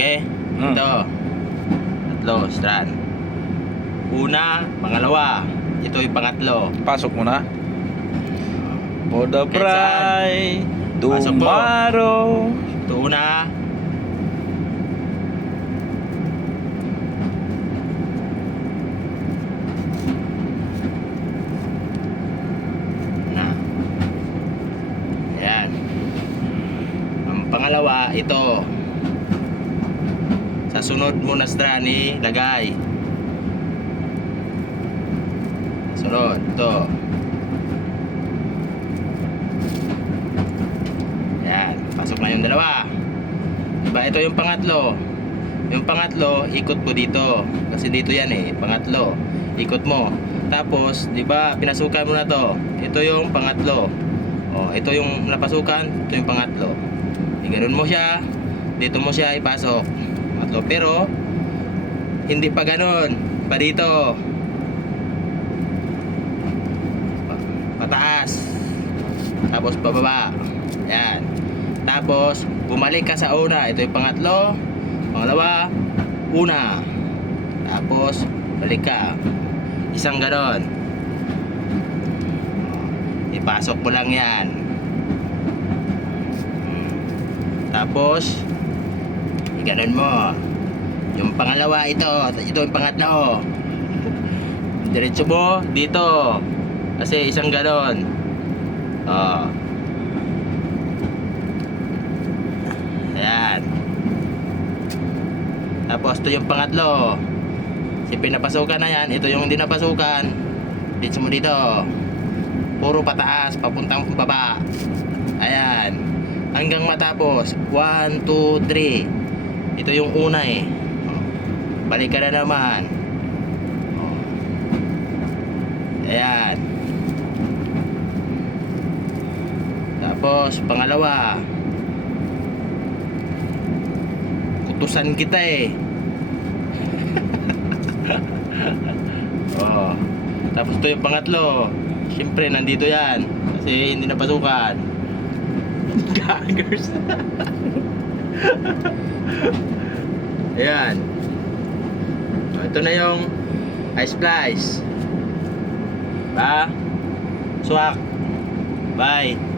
Okay? Ito. Tatlo, strand. Una, pangalawa. Ito yung pangatlo. Pasok mo na. For the Kahit bride, Pasok po. tomorrow. Ito una. Na. Ayan. Ang pangalawa, ito. Sa sunod mo na strand, lagay. Sunod, ito. Ayan, pasok na yung dalawa. Diba, ito yung pangatlo. Yung pangatlo, ikot mo dito. Kasi dito yan pangatlo. Ikot mo. Tapos, diba, pinasukan mo na to. Ito yung pangatlo. O, ito yung napasukan, ito yung pangatlo. Iganon mo siya, dito mo siya ipasok. Pangatlo, pero hindi pa ganon. Pa dito. Pataas. Tapos pababa. Yan. Tapos bumalik ka sa una. Ito yung pangatlo. Pangalawa, una. Tapos balik ka. Isang ganon. Ipasok mo lang yan. Tapos iganon mo. Yung pangalawa, ito yung pangatlo. Diretso mo dito. Kasi isang ganon. Ayan. Tapos ito yung pangatlo. Si pinapasukan na yan. Ito yung hindi napasukan. Diretso mo dito. Puro pataas, papuntang baba. Ayan. Hanggang matapos. 1, 2, 3. Ito yung una Balik ka na naman. Ayan. Tapos pangalawa. Kutusan kita Oh. Tapos ito yung pangatlo. Siyempre nandito yan. Kasi hindi napasukan. Gaggers. Ayan. Ito na yung ice splice. Swak. Bye.